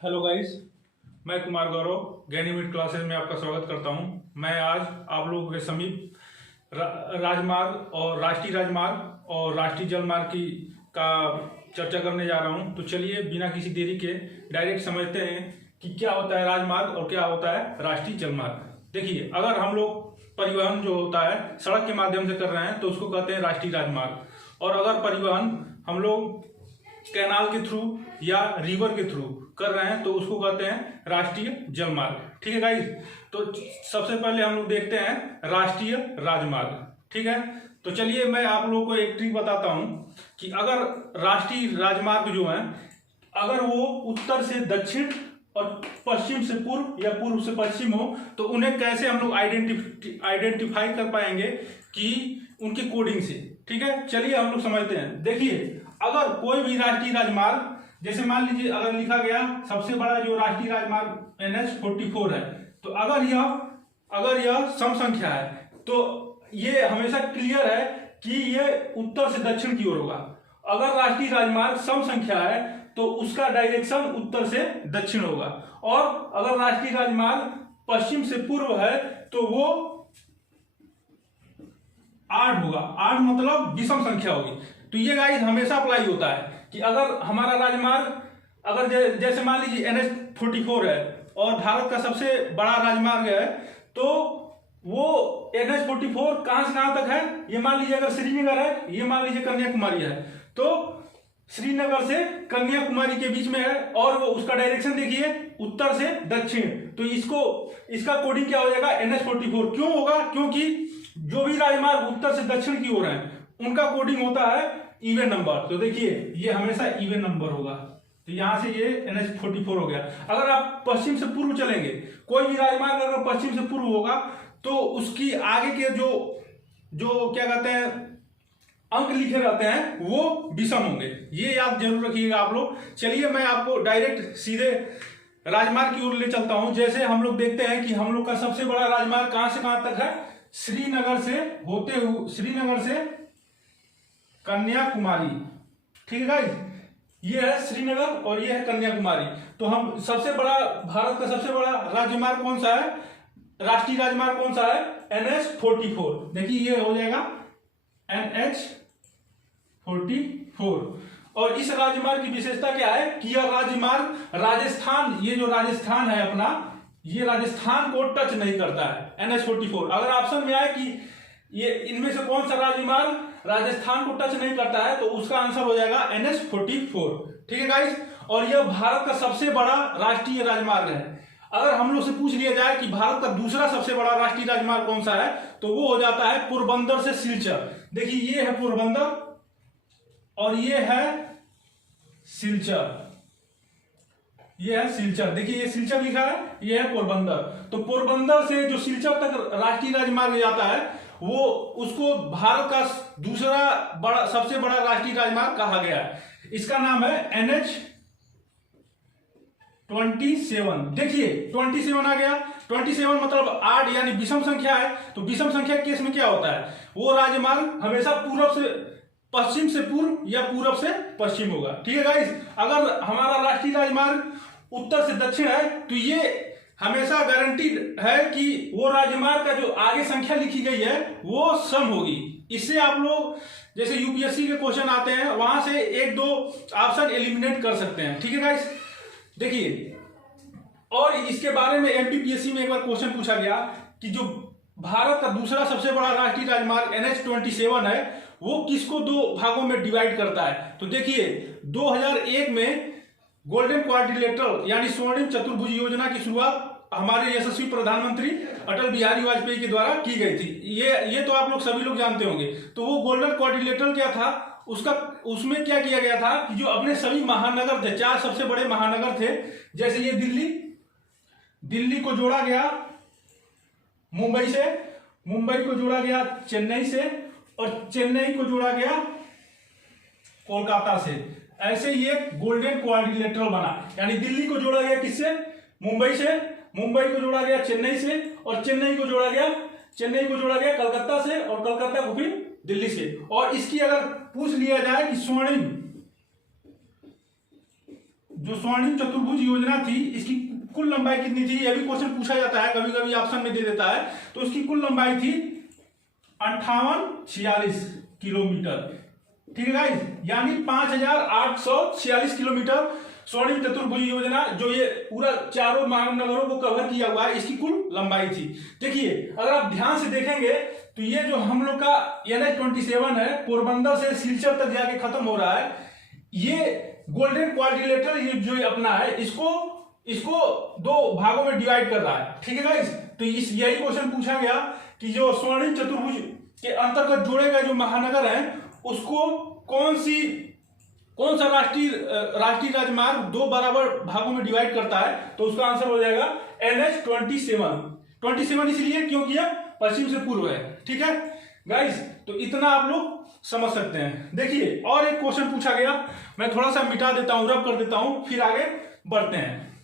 Hello guys, मैं Kumar Gaurav गैनीमीट classes में आपका स्वागत करता हूं। मैं आज आप लोगों के समीप राजमार्ग और राष्ट्रीय जलमार्ग की का चर्चा करने जा रहा हूं। तो चलिए बिना किसी देरी के डायरेक्ट समझते हैं कि क्या होता है राजमार्ग और क्या होता है राष्ट्रीय जलमार्ग। देखिए, अगर हम लोग परिवहन जो होता है सड़क के माध्यम से कर रहे हैं तो उसको कहते हैं राष्ट्रीय राजमार्ग, और अगर परिवहन हम लोग कैनाल के थ्रू या रिवर के थ्रू कर रहे हैं तो उसको कहते हैं राष्ट्रीय जलमार्ग। ठीक है गाइस, तो सबसे पहले हम लोग देखते हैं राष्ट्रीय राजमार्ग। ठीक है, तो चलिए मैं आप लोगों को एक ट्रिक बताता हूं कि अगर राष्ट्रीय राजमार्ग जो है अगर वो उत्तर से दक्षिण और पश्चिम से पूर्व या पूर्व से पश्चिम हो तो उन्हें कैसे हम लोग आइडेंटिफाई कर पाएंगे कि उनकी कोडिंग से। ठीक है, चलिए हम लोग समझते हैं। देखिए, अगर कोई भी राष्ट्रीय राजमार्ग, जैसे मान लीजिए अगर लिखा गया सबसे बड़ा जो राष्ट्रीय राजमार्ग NH-44 है, तो अगर यह सम संख्या है तो ये हमेशा क्लियर है कि ये उत्तर से दक्षिण की ओर होगा। अगर राष्ट्रीय राजमार्ग सम संख्या है तो उसका डायरेक्शन उत्तर से दक्षिण होगा, और अगर राष्ट्रीय राजमार्ग पश्चिम से पूर्व है तो वो 8 होगा। 8 मतलब विषम संख्या होगी। तो ये गाइस हमेशा अप्लाई होता है कि अगर हमारा राजमार्ग अगर जैसे मान लीजिए NH-44 है और भारत का सबसे बड़ा राजमार्ग है, तो वो NH-44 कहां से कहां तक है, ये मान लीजिए अगर श्रीनगर है, ये मान लीजिए कन्याकुमारी है, तो श्रीनगर से कन्याकुमारी के बीच में है और वो उसका डायरेक्शन देखिए उत्तर से दक्षिण। तो इसका कोडिंग क्या हो जाएगा, NH-44। क्यों होगा, क्योंकि जो भी राजमार्ग उत्तर से दक्षिण की ओर है उनका कोडिंग होता है इवन नंबर। तो देखिए ये हमेशा इवन नंबर होगा, तो यहां से ये NH-44 हो गया। अगर आप पश्चिम से पूर्व चलेंगे, कोई भी राजमार्ग अगर पश्चिम से पूर्व होगा तो उसकी आगे के जो क्या कहते हैं अंक लिखे रहते हैं वो विषम होंगे। ये याद जरूर रखिएगा आप लोग। चलिए मैं आपको डायरेक्ट सीधे राजमार्ग की ओर ले चलता हूं। जैसे हम लोग देखते हैं कि हम लोग का सबसे बड़ा राजमार्ग कहां से कहां तक है, श्रीनगर से होते हुए श्रीनगर से कन्याकुमारी। ठीक है गाइस, ये है श्रीनगर और ये है कन्याकुमारी। तो हम सबसे बड़ा भारत का सबसे बड़ा राजमार्ग कौन सा है, राष्ट्रीय राजमार्ग कौन सा है, NH-44। देखिए ये हो जाएगा NH-44। और इस राजमार्ग की विशेषता क्या है कि यह राजमार्ग राजस्थान, ये जो राजस्थान है अपना, ये राजस्थान को टच नहीं करता है NH-44। अगर ऑप्शन में आए कि ये इनमें से कौन सा राजमार्ग राजस्थान को टच नहीं करता है तो उसका आंसर हो जाएगा NH-44। ठीक है गाइस, और यह भारत का सबसे बड़ा राष्ट्रीय राजमार्ग है। अगर हम लोग से पूछ लिया जाए कि भारत का दूसरा सबसे बड़ा राष्ट्रीय राजमार्ग कौन सा है तो वो हो जाता है पोरबंदर से सिलचर। देखिए ये है पोरबंदर और ये है सिलचर, ये है सिलचर। देखिए ये सिलचर लिखा है, ये है पोरबंदर। तो पोरबंदर से जो सिलचर तक राष्ट्रीय राजमार्ग जाता है वो उसको भारत का दूसरा सबसे बड़ा राष्ट्रीय राजमार्ग कहा गया है। इसका नाम है NH-27। देखिए 27 आ गया। 27 मतलब 8 यानी विषम संख्या है। तो विषम संख्या के केस में क्या होता है, वो राजमार्ग हमेशा पूर्व से पश्चिम से पूर्व या पूर्व से पश्चिम होगा। ठीक है गाइस, अगर हमारा राष्ट्रीय राजमार्ग उत्तर से दक्षिण है तो ये हमेशा गारंटीड है कि वो राजमार्ग का जो आगे संख्या लिखी गई है वो सम होगी। इससे आप लोग जैसे यूपीएससी के क्वेश्चन आते हैं वहां से 1-2 ऑप्शन एलिमिनेट कर सकते हैं। ठीक है गाइस, देखिए और इसके बारे में एमपीपीएससी में एक बार क्वेश्चन पूछा गया कि जो भारत का दूसरा सबसे बड़ा राष्ट्रीय राजमार्ग NH-27 है वो किसको 2 भागों में डिवाइड करता है। तो देखिए 2001 में गोल्डन क्वाड्रिलेटरल यानी स्वर्णिम चतुर्भुज योजना की शुरुआत हमारे यशस्वी प्रधानमंत्री अटल बिहारी वाजपेयी के द्वारा की गई थी। ये तो आप लोग सभी लोग जानते होंगे। तो वो गोल्डन क्वाड्रिलेटरल क्या था, उसमें क्या किया गया था कि जो अपने सभी महानगर थे, 4 सबसे बड़े महानगर थे, जैसे ये दिल्ली को जोड़ा गया मुंबई से, मुंबई को जोड़ा गया चेन्नई से, और चेन्नई को जोड़ा गया कोलकाता से। ऐसे ये गोल्डन क्वाड्रिलेटरल बना, यानी दिल्ली को जोड़ा गया किससे, मुंबई से, मुंबई को जोड़ा गया चेन्नई से, और चेन्नई को जोड़ा गया कलकत्ता से, और कलकत्ता को फिर दिल्ली से। और इसकी अगर पूछ लिया जाए कि स्वर्णिम जो स्वर्णिम चतुर्भुज योजना थी, इसकी कुल लंबाई कितनी थी? ये भी क्वेश्चन पूछा जाता है, कभी कभी ऑप्शन में दे देता है। तो उसकी कुल लंबाई थी 5846 किलोमीटर। ठीक है गाइस, यानी 5846 किलोमीटर स्वर्णिम चतुर्भुज योजना, जो ये पूरा चारों महानगरों को कवर किया हुआ है, इसकी कुल लंबाई थी। देखिए, अगर आप ध्यान से देखेंगे तो ये जो हम लोग का NH27 है, पोरबंदर से सिलचर तक जाके खत्म हो रहा है। ये गोल्डन क्वाड्रिलेटरल जो अपना है, इसको दो भागों में डिवाइड कर रहा है। ठीक है गाइस, तो यही क्वेश्चन पूछा गया कि जो स्वर्णिम चतुर्भुज के अंतर्गत जोड़े गए जो महानगर हैं, उसको कौन सा राष्ट्रीय राजमार्ग दो बराबर भागों में डिवाइड करता है? तो उसका आंसर हो जाएगा NH27 इसलिए क्योंकि यह पश्चिम से पूर्व है। ठीक है गाइस, तो इतना आप लोग समझ सकते हैं। देखिए, और एक क्वेश्चन पूछा गया, मैं थोड़ा सा मिटा देता हूं, रब कर देता हूं, फिर आगे बढ़ते हैं।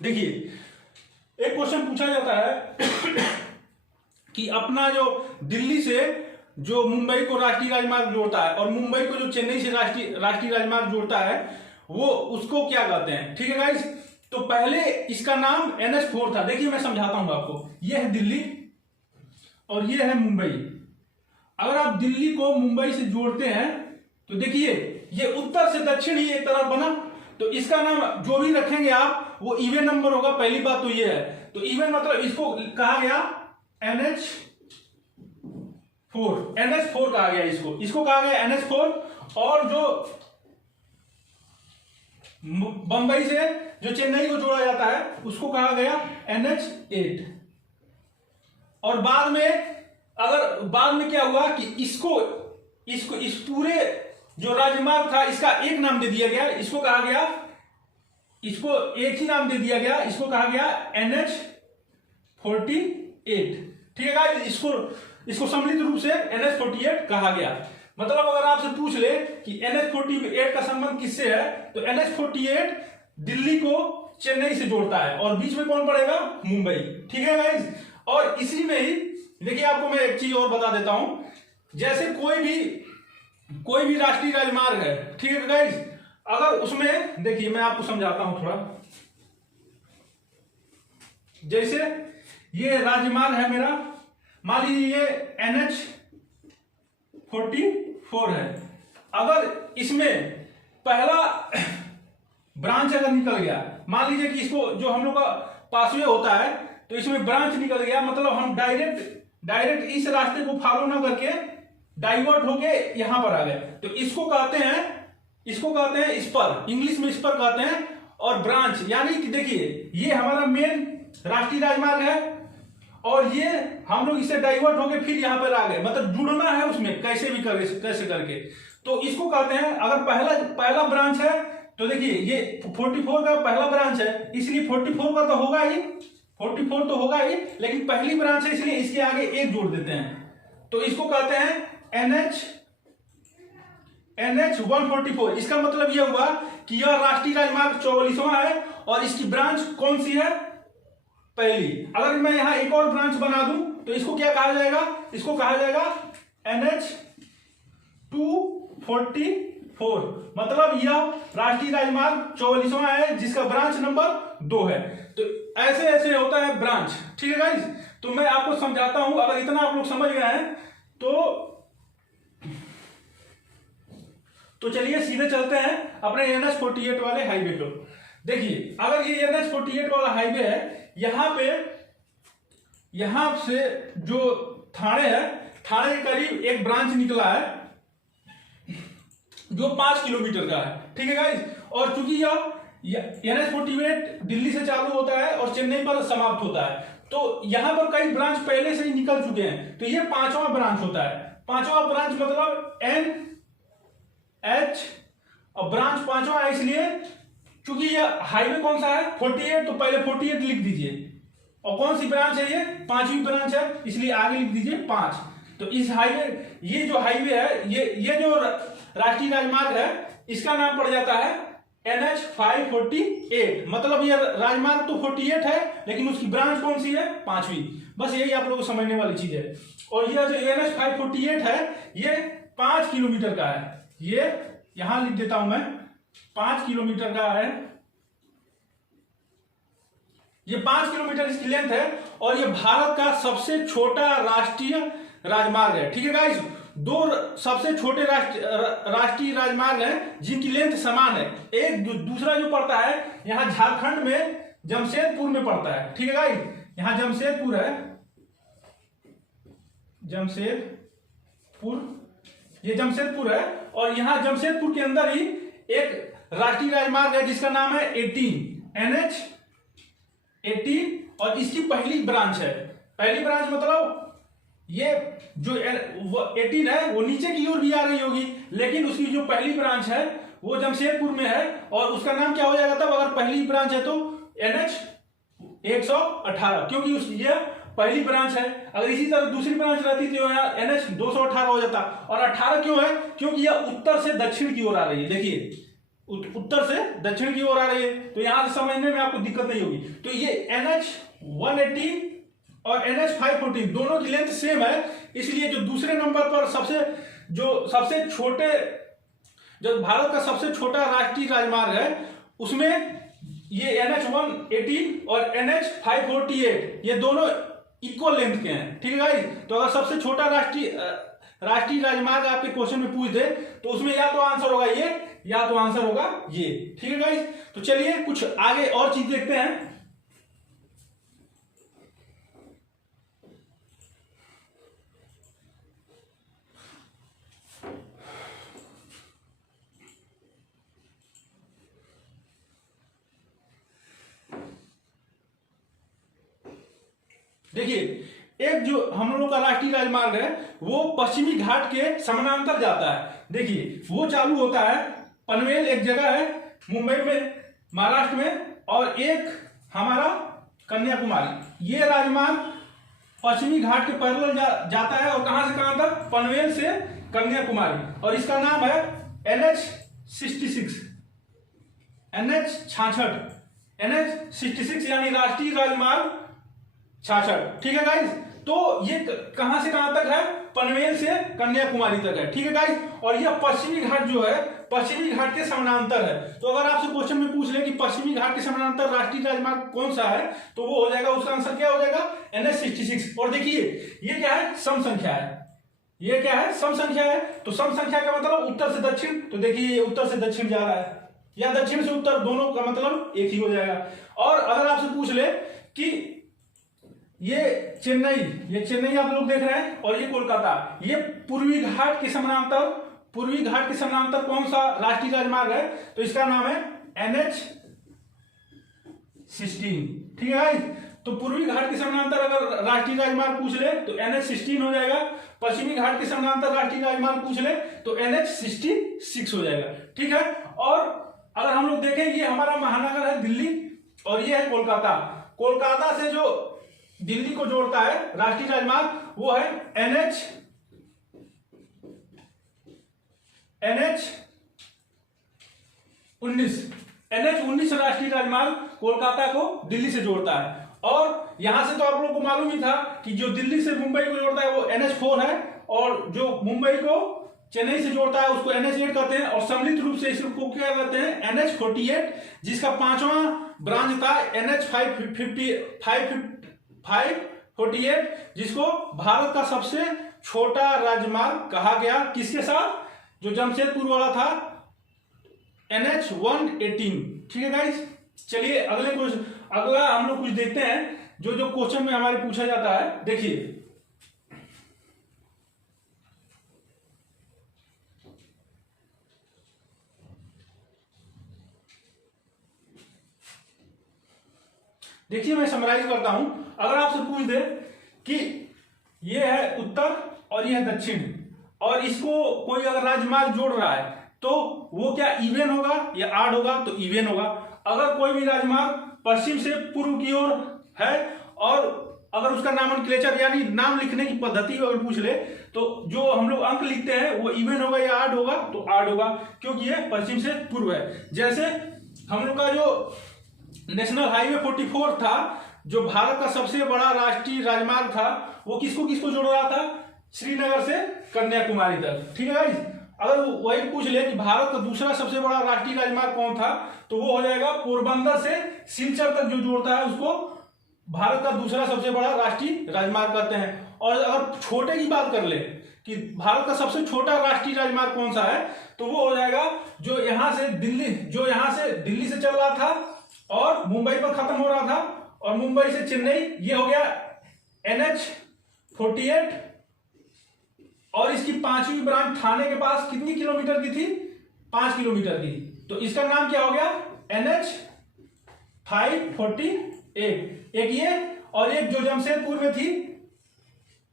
देखिए, एक क्वेश्चन पूछा जाता है कि अपना जो दिल्ली से जो मुंबई को राष्ट्रीय राजमार्ग जोड़ता है और मुंबई को जो चेन्नई से राष्ट्रीय राजमार्ग जोड़ता है, वो उसको क्या कहते हैं? ठीक है गाइस, तो पहले इसका नाम NH4 था। देखिए, मैं समझाता हूं आपको। ये है दिल्ली और ये है मुंबई। अगर आप दिल्ली को मुंबई से जोड़ते हैं तो देखिए, ये उत्तर से दक्षिण ही एक तरफ बना, तो इसका नाम जो भी रखेंगे आप, वो इवन नंबर होगा। पहली बात तो ये है, तो इवन मतलब इसको कहा गया NH4 कहा गया, इसको कहा गया NH4। और जो बंबई से जो चेन्नई को जोड़ा जाता है, उसको कहा गया NH8। और बाद में क्या हुआ कि इसको इस पूरे जो राजमार्ग था, इसका एक नाम दे दिया गया, इसको एक ही नाम दे दिया गया, इसको कहा गया NH48। ठीक है गाइस, इसको सम्मिलित रूप से NH48 कहा गया। मतलब अगर आपसे पूछ ले कि NH48 का संबंध किससे है, तो NH48 दिल्ली को चेन्नई से जोड़ता है और बीच में कौन पड़ेगा? मुंबई। ठीक है गाइस, और इसी में ही देखिए, आपको मैं एक चीज और बता देता हूं। जैसे कोई भी राष्ट्रीय राजमार्ग है, ठीक है गाइस, अगर उसमें देखिए, मैं आपको समझाता हूं थोड़ा। जैसे ये राजमार्ग है मेरा, मान लीजिए ये NH44 है। अगर इसमें पहला ब्रांच अगर निकल गया, मान लीजिए कि इसको जो हम लोग का पासवे होता है, तो इसमें ब्रांच निकल गया, मतलब हम डायरेक्ट इस रास्ते को फॉलो ना करके डाइवर्ट होके यहां पर आ गए, तो इसको कहते हैं स्पर, इंग्लिश में स्पर कहते हैं। और ब्रांच यानी कि देखिए, ये हमारा मेन राष्ट्रीय राजमार्ग है और ये हम लोग इससे डाइवर्ट होके फिर यहां पर आ गए, मतलब जुड़ना है उसमें कैसे करके, तो इसको कहते हैं। अगर पहला ब्रांच है, तो देखिए ये 44 का पहला ब्रांच है, इसलिए 44 का तो होगा ही, 44 तो होगा ही, लेकिन पहली ब्रांच है इसलिए इसके आगे एक जोड़ देते हैं, तो इसको कहते हैं NH144। इसका मतलब यह हुआ कि यह राष्ट्रीय राजमार्ग 44वां है और इसकी ब्रांच कौन सी है? पहली। अगर मैं यहां एक और ब्रांच बना दूं तो इसको क्या कहा जाएगा? इसको कहा जाएगा NH244। मतलब यह राष्ट्रीय राजमार्ग 44वां है जिसका ब्रांच नंबर 2 है। तो ऐसे होता है ब्रांच। ठीक है गाइस, तो मैं आपको समझाता हूं। अगर इतना आप लोग समझ गए हैं तो चलिए सीधे चलते हैं अपने NH48 वाले हाईवे को। देखिए, अगर ये NH48 वाला हाईवे है, यहां से जो थाने है, थाने के करीब एक ब्रांच निकला है जो 5 किलोमीटर का है। ठीक है गाइस, और चूंकि यह NH48 दिल्ली से चालू होता है और चेन्नई पर समाप्त होता है, तो यहां पर कई ब्रांच पहले से ही निकल चुके हैं, तो ये 5वां ब्रांच होता है। 5वां ब्रांच मतलब NH, और ब्रांच 5वां है इसलिए क्योंकि ये हाईवे कौन सा है? 48, तो पहले 48 लिख दीजिए। और कौन सी ब्रांच है? ये 5वीं ब्रांच है, इसलिए आगे लिख दीजिए 5। तो इस ये जो हाईवे है, ये जो राष्ट्रीय राजमार्ग है, इसका नाम पड़ जाता है NH548, मतलब ये राजमार्ग तो 48 है, लेकिन उसकी ब्रांच कौन सी है? 5वीं। बस यही आप लोगों को समझने वाली चीज है। और यह जो NH548 है ये 5 किलोमीटर का है। ये यहां लिख देता हूं मैं, 5 किलोमीटर का है। ये 5 किलोमीटर इसकी लेंथ है और ये भारत का सबसे छोटा राष्ट्रीय राजमार्ग है। ठीक है गाइस, दो सबसे छोटे राष्ट्रीय राजमार्ग हैं जिनकी लेंथ समान है। एक दूसरा जो पड़ता है यहां झारखंड में जमशेदपुर में पड़ता है। ठीक है गाइस, यहां जमशेदपुर है, जमशेदपुर, ये जमशेदपुर है। और यहां जमशेदपुर के अंदर ही एक राष्ट्रीय राजमार्ग है जिसका नाम है 18, NH18, और इसकी पहली ब्रांच है। पहली ब्रांच मतलब ये जो 18 है वो नीचे की ओर भी आ रही होगी, लेकिन उसकी जो पहली ब्रांच है वो जमशेदपुर में है। और उसका नाम क्या हो जाएगा तब, अगर पहली ब्रांच है तो NH118, क्योंकि ये पहली ब्रांच है। अगर इसी तरह दूसरी ब्रांच रहती तो यहाँ NH218 हो जाता। और 18 क्यों है? क्योंकि यह उत्तर से दक्षिण की ओर आ रही है। देखिए उत्तर से दक्षिण की ओर आ रही है, तो यहां से समझने में आपको दिक्कत नहीं होगी। तो ये NH118 और NH514 दोनों की लेंथ सेम है, इसलिए जो दूसरे नंबर पर सबसे छोटे, जो भारत का सबसे छोटा राष्ट्रीय राजमार्ग है उसमें ये NH118 और NH548 ये दोनों इक्वल लेंथ के हैं। ठीक है गाइस, तो अगर सबसे छोटा राष्ट्रीय राजमार्ग आपके क्वेश्चन में पूछ दे तो उसमें या तो आंसर होगा ये या तो आंसर होगा ये। ठीक है गाइस, तो चलिए कुछ आगे और चीज देखते हैं। देखिए एक जो हम लोगों का राष्ट्रीय राजमार्ग है वो पश्चिमी घाट के समानांतर जाता है। देखिए वो चालू होता है पनवेल, एक जगह है मुंबई में, महाराष्ट्र में, और एक हमारा कन्याकुमारी। ये राजमार्ग पश्चिमी घाट के पैरेलल जाता है और कहां से कहां तक? पनवेल से कन्याकुमारी। और इसका नाम है NH66, NH66 यानी राष्ट्रीय राजमार्ग 66। ठीक है गाइस, तो ये कहां से कहां तक है? पनवेल से कन्याकुमारी तक है। ठीक है गाइस, और यह पश्चिमी घाट जो है पश्चिमी घाट के समानांतर है। तो अगर आपसे क्वेश्चन में पूछ ले कि पश्चिमी घाट के समानांतर राष्ट्रीय राजमार्ग कौन सा है, तो वो हो जाएगा, उसका आंसर क्या हो जाएगा? NH66। और देखिए ये क्या है? सम संख्या है। ये क्या है? सम संख्या है। तो सम संख्या का मतलब उत्तर से दक्षिण, तो देखिए ये उत्तर से दक्षिण जा रहा है या दक्षिण से उत्तर, दोनों का मतलब एक ही हो जाएगा। और अगर आपसे पूछ ले कि ये चेन्नई आप लोग देख रहे हैं और ये कोलकाता, ये पूर्वी घाट के समानांतर कौन सा राष्ट्रीय राजमार्ग है? तो इसका नाम है NH16। ठीक है गाइस, तो पूर्वी घाट के समानांतर अगर राष्ट्रीय राजमार्ग पूछ ले तो NH16 हो जाएगा। पश्चिमी घाट के समानांतर राष्ट्रीय राजमार्ग पूछ ले तो NH66 हो जाएगा। ठीक है, और अगर हम लोग देखें ये हमारा महानगर है दिल्ली और ये है कोलकाता। कोलकाता से जो दिल्ली को जोड़ता है राष्ट्रीय राजमार्ग वो है NH19 राष्ट्रीय राजमार्ग कोलकाता को दिल्ली से जोड़ता है। और यहां से तो आप लोग को मालूम ही था कि जो दिल्ली से मुंबई को जोड़ता है वो NH4 है, और जो मुंबई को चेन्नई से जोड़ता है उसको NH8 कहते हैं, और सम्मिलित रूप से इसको क्या कहते हैं? NH48, जिसका 5वां ब्रांच था NH548, जिसको भारत का सबसे छोटा राजमार्ग कहा गया। किसके साथ? जो जमशेदपुर वाला था NH118। ठीक है गाइस, चलिए अगला हम लोग कुछ देखते हैं जो क्वेश्चन में हमारे पूछा जाता है। देखिए मैं समराइज करता हूं। अगर आपसे पूछ दे कि ये है उत्तर और ये है दक्षिण, और इसको कोई अगर राजमार्ग जोड़ रहा है तो वो क्या इवन होगा या आड होगा? तो इवन होगा। अगर कोई भी राजमार्ग पश्चिम से पूर्व की ओर है और अगर उसका नामनक्लेचर यानी नाम लिखने की पद्धति अगर पूछ ले तो जो हम लोग अंक लिखते हैं वो इवन होगा या आड होगा? तो आड होगा, क्योंकि ये पश्चिम से पूर्व है। जैसे हम लोग का जो नेशनल हाईवे 44 था, जो भारत का सबसे बड़ा राष्ट्रीय राजमार्ग था, वो किसको किसको जोड़ रहा था? श्रीनगर से कन्याकुमारी तक। ठीक है गाइस, अगर वही पूछ ले कि भारत का दूसरा सबसे बड़ा राष्ट्रीय राजमार्ग कौन था, तो वो हो जाएगा पोरबंदर से सिलचर तक जो जोड़ता है उसको भारत का दूसरा सबसे बड़ा राष्ट्रीय राजमार्ग कहते हैं। और अगर छोटे की बात कर ले कि भारत का सबसे छोटा राष्ट्रीय राजमार्ग कौन सा है, तो वो हो जाएगा जो यहाँ से दिल्ली से चल रहा था और मुंबई पर खत्म हो रहा था, और मुंबई से चेन्नई, ये हो गया NH-48। और इसकी 5वीं ब्रांच थाने के पास कितनी किलोमीटर की थी? 5 किलोमीटर की। तो इसका नाम क्या हो गया? NH-548। एक ये, और एक जो जमशेदपुर में थी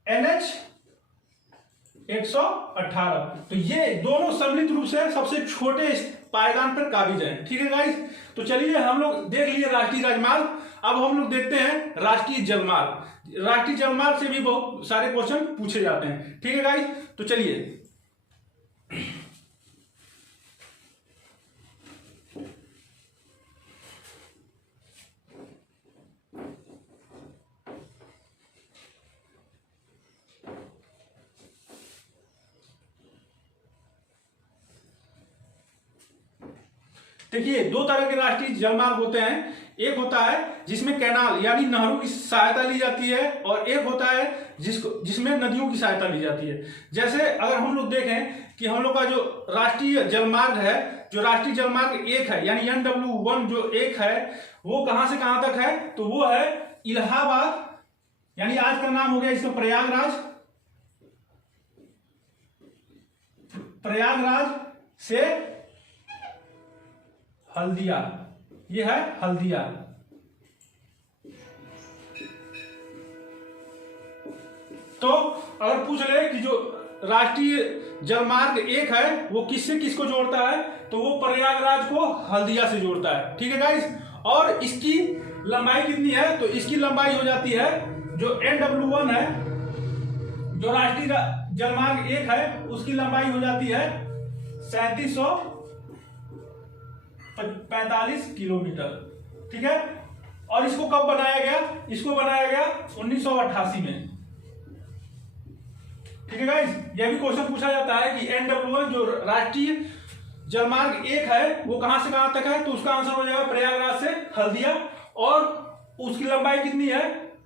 NH-118। तो ये दोनों सम्मिलित रूप से सबसे छोटे पायदान पर काबिज हैं। ठीक है गाइस, तो चलिए हम लोग देख लिए राष्ट्रीय राजमार्ग। अब हम लोग देखते हैं राष्ट्रीय जलमार्ग। राष्ट्रीय जलमार्ग से भी बहुत सारे क्वेश्चन पूछे जाते हैं। ठीक है गाइस, तो चलिए देखिए, दो तरह के राष्ट्रीय जलमार्ग होते हैं। एक होता है जिसमें कैनाल यानी नहरों की सहायता ली जाती है, और एक होता है जिसमें नदियों की सहायता ली जाती है। जैसे अगर हम लोग देखें कि हम लोग का जो राष्ट्रीय जलमार्ग है, जो राष्ट्रीय जलमार्ग 1 है यानी NW1 जो 1 है, वो कहां से कहां तक है? तो वो है इलाहाबाद, यानी आज का नाम हो गया इसका प्रयागराज से हल्दिया। ये है हल्दिया। तो अगर पूछ ले कि जो राष्ट्रीय जलमार्ग 1 है वो किससे किसको जोड़ता है, तो वो प्रयागराज को हल्दिया से जोड़ता है। ठीक है गाइस, और इसकी लंबाई कितनी है? तो इसकी लंबाई हो जाती है, जो NW1 है, जो राष्ट्रीय जलमार्ग 1 है, उसकी लंबाई हो जाती है 3745 किलोमीटर। ठीक है, और इसको कब बनाया गया? इसको बनाया गया 1988 में। ठीक है गाइस, यह भी क्वेश्चन पूछा जाता है कि NW1 जो राष्ट्रीय जलमार्ग 1 है वो कहां से कहां तक है, तो उसका आंसर हो जाएगा प्रयागराज से हल्दिया, और उसकी लंबाई कितनी है?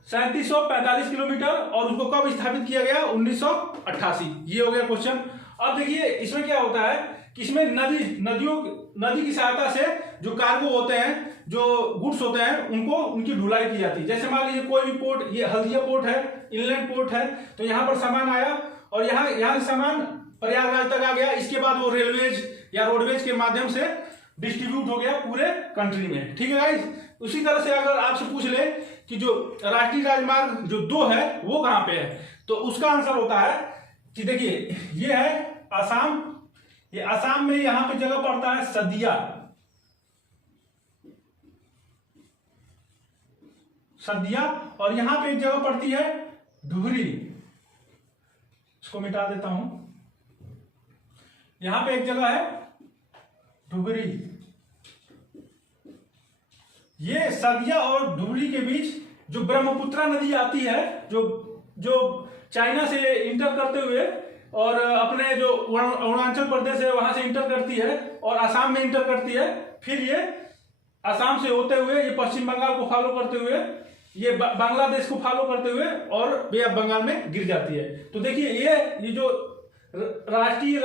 3745 किलोमीटर, और उसको कब स्थापित किया गया? 1988। ये हो गया क्वेश्चन। अब देखिए इसमें क्या होता है कि इसमें नदी की सहायता से जो कार्गो होते हैं, जो गुड्स होते हैं, उनकी ढुलाई की जाती है। जैसे मान लीजिए कोई भी पोर्ट, ये हल्दिया पोर्ट है, इनलैंड पोर्ट है, तो यहाँ पर सामान आया और यहाँ से सामान प्रयागराज तक आ गया। इसके बाद वो रेलवेज या रोडवेज के माध्यम से डिस्ट्रीब्यूट हो गया पूरे कंट्री में। ठीक है गाइस, उसी तरह से अगर आपसे पूछ ले कि जो राष्ट्रीय राजमार्ग जो 2 है वो कहाँ पे है, तो उसका आंसर होता है कि देखिए ये है आसाम। ये आसाम में यहां पे जगह पड़ता है सदिया, और यहां पे एक जगह पड़ती है धुबरी। इसको मिटा देता हूं। यहां पे एक जगह है धुबरी। ये सदिया और धुबरी के बीच जो ब्रह्मपुत्रा नदी आती है, जो चाइना से इंटर करते हुए और अपने जो अरुणाचल प्रदेश है वहां से इंटर करती है और असम में इंटर करती है, फिर ये असम से होते हुए ये पश्चिम बंगाल को फॉलो करते हुए ये बांग्लादेश को फॉलो करते हुए और बे ऑफ बंगाल में गिर जाती है। तो देखिए ये जो राष्ट्रीय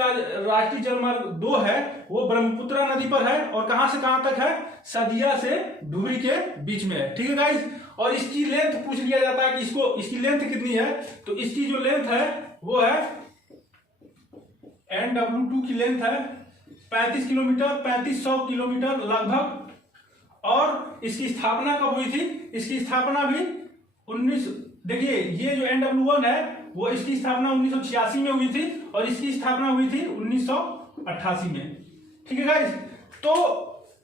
जलमार्ग 2 है वो ब्रह्मपुत्रा नदी पर है, और कहां से कहां तक है? सदिया से धुबरी के बीच में है। ठीक है गाइस, और इसकी लेंथ पूछ लिया जाता है कि इसकी लेंथ कितनी है, तो इसकी जो लेंथ है वो है NW2 की लेंथ है 35 किलोमीटर, 3500 किलोमीटर लगभग। और इसकी स्थापना कब हुई थी? इसकी स्थापना भी देखिए ये जो NW1 है वो इसकी स्थापना 1986 में हुई थी, और इसकी स्थापना हुई थी 1988 में। ठीक है गाइस, तो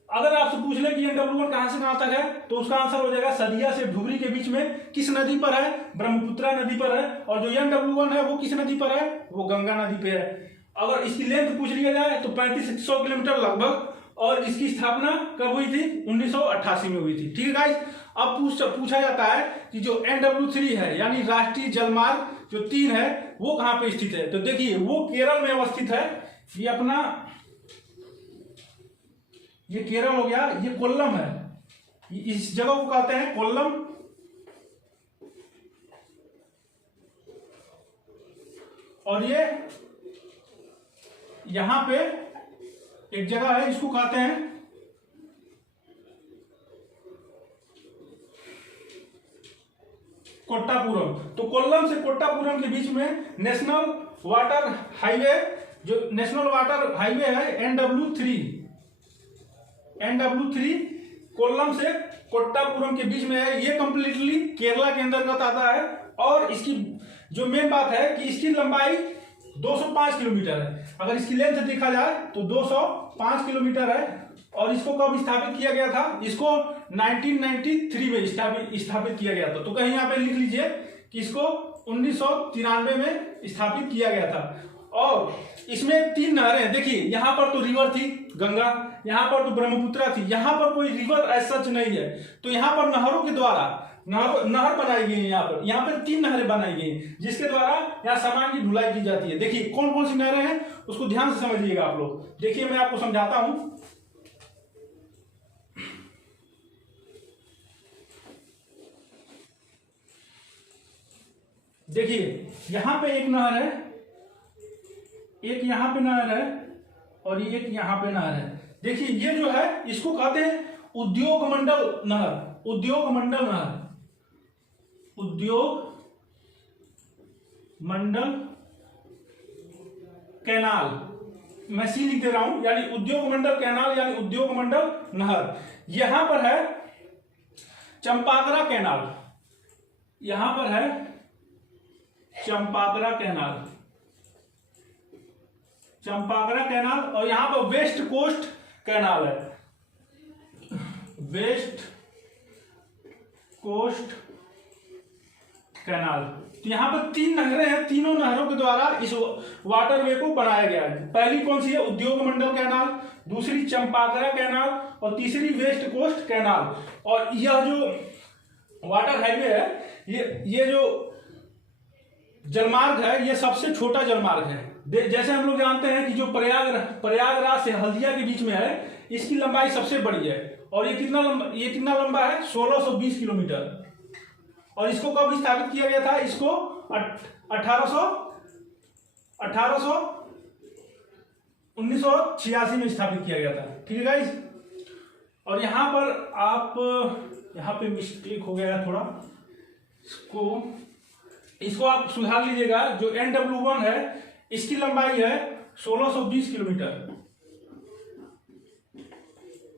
अगर आपसे पूछ ले कि NW1 कहां से कहां तक है, तो उसका आंसर हो जाएगा सदिया से धुबरी के बीच में। किस नदी पर है? ब्रह्मपुत्रा नदी पर है। और जो NW1 है वो किस नदी पर है? वो गंगा नदी पे है। अगर इसकी लेंथ पूछ लिया जाए तो 3500 किलोमीटर लगभग, और इसकी स्थापना कब हुई थी? 1988 में हुई थी। ठीक है गाइस, अब पूछा जाता है कि जो NW3 है यानी राष्ट्रीय जलमार्ग जो 3 है वो कहां पे स्थित है? तो देखिए वो केरल में अवस्थित है। ये अपना ये केरल हो गया, ये कोल्लम है, इस जगह को कहते हैं कोल्लम। और ये यहां पे एक जगह है, इसको कहते हैं कोट्टापुरम। तो कोल्लम से कोट्टापुरम के बीच में नेशनल वाटर हाईवे, जो नेशनल वाटर हाईवे है NW3 कोल्लम से कोट्टापुरम के बीच में है। ये कंप्लीटली केरला के अंतर्गत आता है। और इसकी जो मेन बात है कि इसकी लंबाई 205 किलोमीटर है। अगर इसकी लेंथ देखा जाए तो 205 किलोमीटर है। और इसको कब स्थापित किया गया था? इसको 1993 में स्थापित किया गया था। तो कहीं यहाँ पे लिख लीजिए कि इसको 1993 में स्थापित किया गया था। और इसमें 3 नहरें, देखिए यहाँ पर तो रिवर थी गंगा, यहाँ पर तो ब्रह्मपुत्र थी, यहाँ पर कोई रिवर एज सच नहीं है। तो यहाँ पर नहरों के द्वारा नहर बनाई गई है। यहाँ पर 3 नहरें बनाई गई हैं जिसके द्वारा यहाँ सामान की ढुलाई की जाती है। देखिए कौन कौन सी नहरें हैं उसको ध्यान से समझिएगा आप लोग। देखिए मैं आपको समझाता हूं। देखिए यहां पे एक नहर है, एक यहां पे नहर है और एक यहां पे नहर है। देखिए ये जो है इसको कहते हैं उद्योग मंडल नहर। उद्योग मंडल नहर, उद्योग मंडल कैनाल, मैं सी लिख दे रहा हूं, यानी उद्योग मंडल कैनाल यानी उद्योग मंडल नहर। यहां पर है चंपाकरा कैनाल, यहां पर है चंपाकरा कैनाल, चंपाकरा कैनाल। और यहां पर वेस्ट कोस्ट कैनाल है, वेस्ट कोस्ट कैनाल। तो यहां पर 3 नहरें हैं, तीनों नहरों के द्वारा इस वाटरवे को बनाया गया है। पहली कौन सी है? उद्योग मंडल कैनाल, दूसरी चंपाकरा कैनाल और तीसरी वेस्ट कोस्ट कैनाल। और यह जो वाटर हाईवे है, ये जो जलमार्ग है ये सबसे छोटा जलमार्ग है। जैसे हम लोग जानते हैं कि जो प्रयागराज से हल्दिया के बीच में है, इसकी लंबाई सबसे बड़ी है। और ये कितना लंबा है? 1620 किलोमीटर। और इसको कब स्थापित किया गया था? इसको 1986 में स्थापित किया गया था। ठीक है गाइस। और यहां पर यहाँ पे मिस्टेक हो गया थोड़ा, इसको आप सुधार लीजिएगा। जो NW1 है इसकी लंबाई है 1620 किलोमीटर।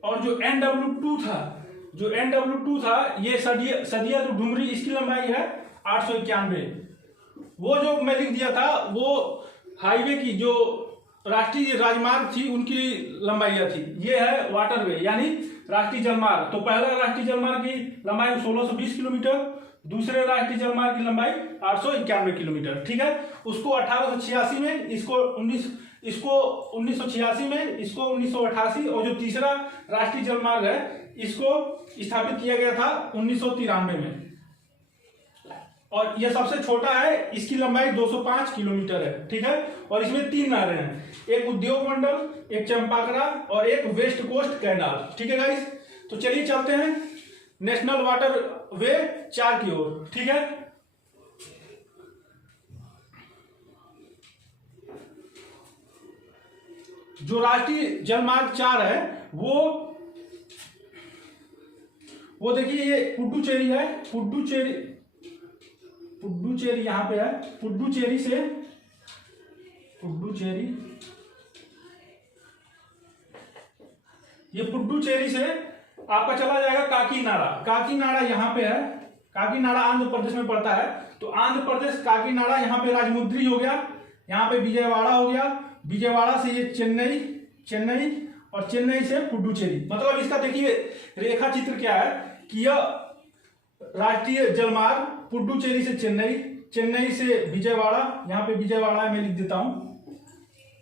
और जो NW2 था ये सदिया तो डुमरी, इसकी लंबाई है 891। वो जो मैं लिख दिया था वो हाईवे की जो राष्ट्रीय राजमार्ग थी उनकी लंबाई थी। ये है वाटरवे यानी राष्ट्रीय जलमार्ग। तो पहला राष्ट्रीय जलमार्ग की लंबाई 1620 किलोमीटर, दूसरे राष्ट्रीय जलमार्ग की लंबाई 891 किलोमीटर। ठीक है। उसको 1886 में, इसको 1986 में, इसको 1988 और जो तीसरा राष्ट्रीय जलमार्ग है इसको स्थापित किया गया था 1993 में। और यह सबसे छोटा है, इसकी लंबाई 205 किलोमीटर है। ठीक है। और इसमें 3 नहरें हैं, एक उद्योग मंडल, एक चंपाकरा और एक वेस्ट कोस्ट कैनाल। ठीक है गाइस। तो चलिए चलते हैं नेशनल वाटर वे 4 की ओर। ठीक है। जो राष्ट्रीय जलमार्ग 4 है वो देखिए ये पुडुचेरी है, पुडुचेरी यहां पे है। पुडुचेरी से आपका चला जाएगा काकीनाडा यहां पे है। काकीनाडा आंध्र प्रदेश में पड़ता है। तो आंध्र प्रदेश काकीनाडा, यहाँ पे राजमुंद्री हो गया, यहाँ पे विजयवाड़ा हो गया, विजयवाड़ा से ये चेन्नई और चेन्नई से पुडुचेरी। मतलब इसका देखिए रेखा चित्र क्या है कि यह राष्ट्रीय जलमार्ग पुडुचेरी से चेन्नई से विजयवाड़ा, यहाँ पे विजयवाड़ा मैं लिख देता हूं,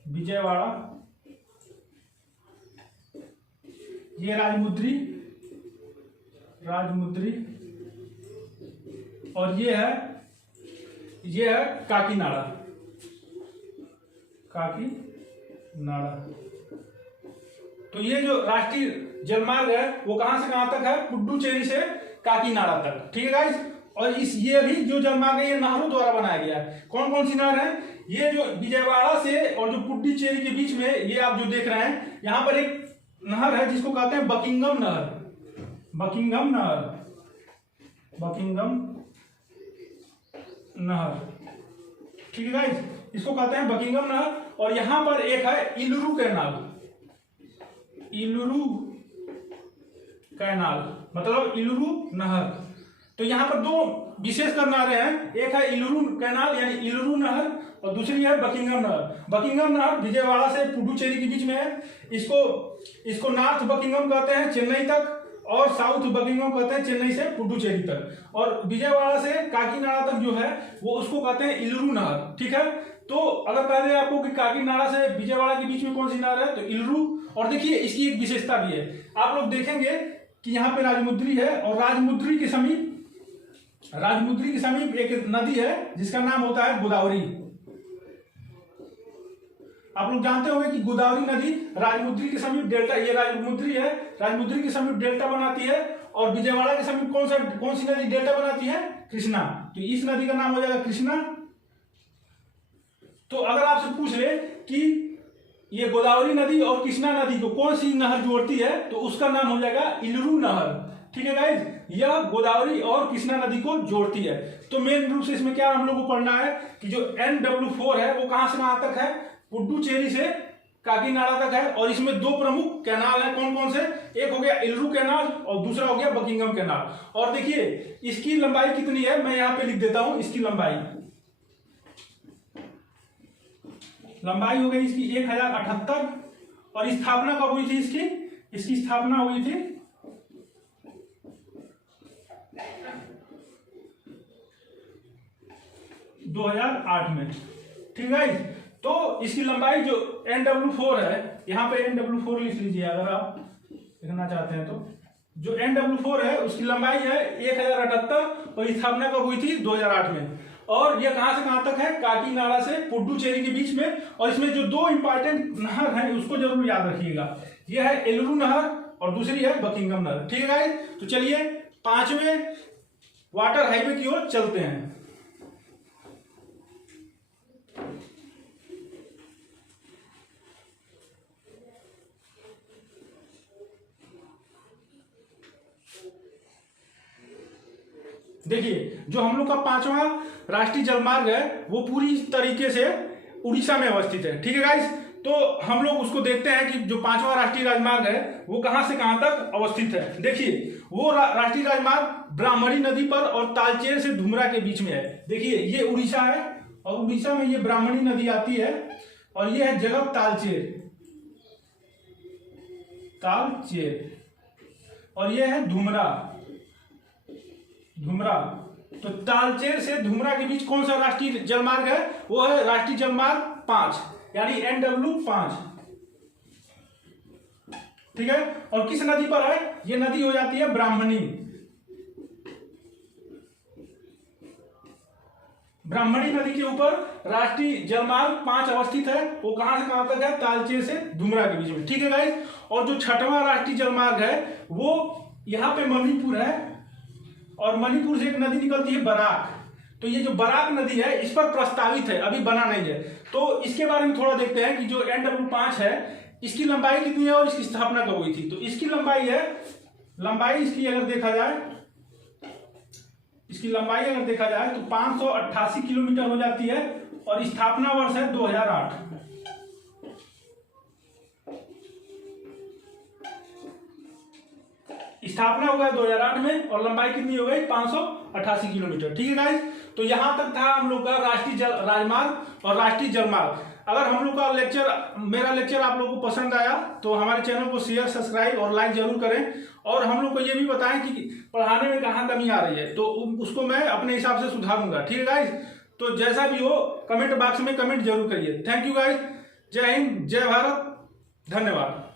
विजयवाड़ा ये राजमुद्री, और ये है काकीनाड़ा। तो ये जो राष्ट्रीय जलमार्ग है वो कहां से कहां तक है? पुडुचेरी से काकीनाड़ा तक। ठीक है गाइस। और ये भी जो जलमार्ग है ये नहरों द्वारा बनाया गया है। कौन कौन सी नहर है? ये जो विजयवाड़ा से और जो पुडुचेरी के बीच में ये आप जो देख रहे हैं, यहाँ पर एक नहर है जिसको कहते हैं बकिंगम नहर। ठीक है गाइस, इसको कहते हैं बकिंगम नहर। और यहां पर एक है इलुरु कैनाल, मतलब इलुरु नहर। तो यहाँ पर दो विशेष नहरें हैं, एक है इलुरु कैनाल यानी इलुरु नहर, और दूसरी है बकिंगम नहर। बकिंगम नहर विजयवाड़ा से पुडुचेरी के बीच में है। इसको नॉर्थ बकिंगम कहते हैं चेन्नई तक, और साउथ बकिंगम कहते हैं चेन्नई से पुडुचेरी तक। और विजयवाड़ा से काकीनाड़ा तक जो है वो उसको कहते हैं इलुरु नहर। ठीक है। तो अगर कह रहे हैं आपको कि काकीनाड़ा से विजयवाड़ा के बीच में कौन सी नहर है, तो इलुरु। और देखिए इसकी एक विशेषता भी है, आप लोग देखेंगे कि यहाँ पे राजमुद्री है, और राजमुद्री के समीप एक नदी है जिसका नाम होता है गोदावरी। आप लोग जानते होंगे कि गोदावरी नदी राजमुद्री के समीप डेल्टा, ये राजमुद्री है, राजमुद्री के समीप डेल्टा बनाती है, और विजयवाड़ा के समीप कौन सी नदी डेल्टा बनाती है? कृष्णा। तो इस नदी का नाम हो जाएगा कृष्णा। तो अगर आपसे पूछ ले कि ये गोदावरी नदी और कृष्णा नदी को कौन सी नहर जोड़ती है, तो उसका नाम हो जाएगा इलुरु नहर। ठीक है गाइज, यह गोदावरी और कृष्णा नदी को जोड़ती है। तो मेन रूप से इसमें क्या हम लोग को पढ़ना है कि जो NW4 है वो कहां से कहां तक है? पुडुचेरी से काकीनाड़ा तक है। और इसमें दो प्रमुख कैनाल हैं, कौन कौन से? एक हो गया इलुरु कैनाल और दूसरा हो गया बकिंगम कैनाल। और देखिए इसकी लंबाई कितनी है, मैं यहां पे लिख देता हूं। इसकी लंबाई हो गई इसकी 1078। और स्थापना कब हुई थी इसकी स्थापना हुई थी 2008 में। ठीक है। तो इसकी लंबाई जो NW4 है, यहाँ पे NW4 लिख लीजिए अगर आप लिखना चाहते हैं तो। जो NW4 है उसकी लंबाई है 1078 और स्थापना कब हुई थी? 2008 में। और यह कहां से कहां तक है? काकीनाड़ा से पुडुचेरी के बीच में। और इसमें जो दो इंपॉर्टेंट नहर हैं उसको जरूर याद रखिएगा, यह है इलुरु नहर और दूसरी है बकिंगम नहर। ठीक है गाइस। तो चलिए 5वें वाटर हाईवे की ओर चलते हैं। देखिए जो हम लोग का 5वां राष्ट्रीय जलमार्ग है वो पूरी तरीके से उड़ीसा में अवस्थित है। ठीक है गाइस। तो हम लोग उसको देखते हैं कि जो 5वां राष्ट्रीय राजमार्ग है वो कहां से कहां तक अवस्थित है। देखिए वो राष्ट्रीय राजमार्ग ब्राह्मणी नदी पर और तालचेर से धुमरा के बीच में है। देखिए ये उड़ीसा है और उड़ीसा में ये ब्राह्मणी नदी आती है, और ये है जगह तालचेर, और ये है धुमरा। तो तालचेर से धुमरा के बीच कौन सा राष्ट्रीय जलमार्ग है? वो है राष्ट्रीय जलमार्ग 5 यानी NW5। ठीक है। और किस नदी पर है? ये नदी हो जाती है ब्राह्मणी नदी के ऊपर राष्ट्रीय जलमार्ग 5 अवस्थित है। वो कहां से कहां तक है? तालचेर से धुमरा के बीच में। ठीक है गाइस। और जो 6वां राष्ट्रीय जलमार्ग है वो यहां पे मणिपुर है, और मणिपुर से एक नदी निकलती है बराक। तो ये जो बराक नदी है इस पर प्रस्तावित है, अभी बना नहीं है। तो इसके बारे में थोड़ा देखते हैं कि जो NW5 है इसकी लंबाई कितनी है और इसकी स्थापना कब हुई थी। तो इसकी लंबाई इसकी अगर देखा जाए तो 588 किलोमीटर हो जाती है, और स्थापना वर्ष है 2008। स्थापना हुआ है 2008 में, और लंबाई कितनी हो गई? 588 किलोमीटर। ठीक है गाइस। तो यहां तक था हम लोग का राष्ट्रीय राजमार्ग और राष्ट्रीय जलमार्ग। अगर हम लोग का मेरा लेक्चर आप लोगों को पसंद आया तो हमारे चैनल को शेयर, सब्सक्राइब और लाइक जरूर करें, और हम लोग को ये भी बताएं कि पढ़ाने में कहाँ कमी आ रही है, तो उसको मैं अपने हिसाब से सुधारूंगा। ठीक है गाइस। तो जैसा भी हो कमेंट बॉक्स में कमेंट जरूर करिए। Thank you guys. जय हिंद, जय भारत, धन्यवाद।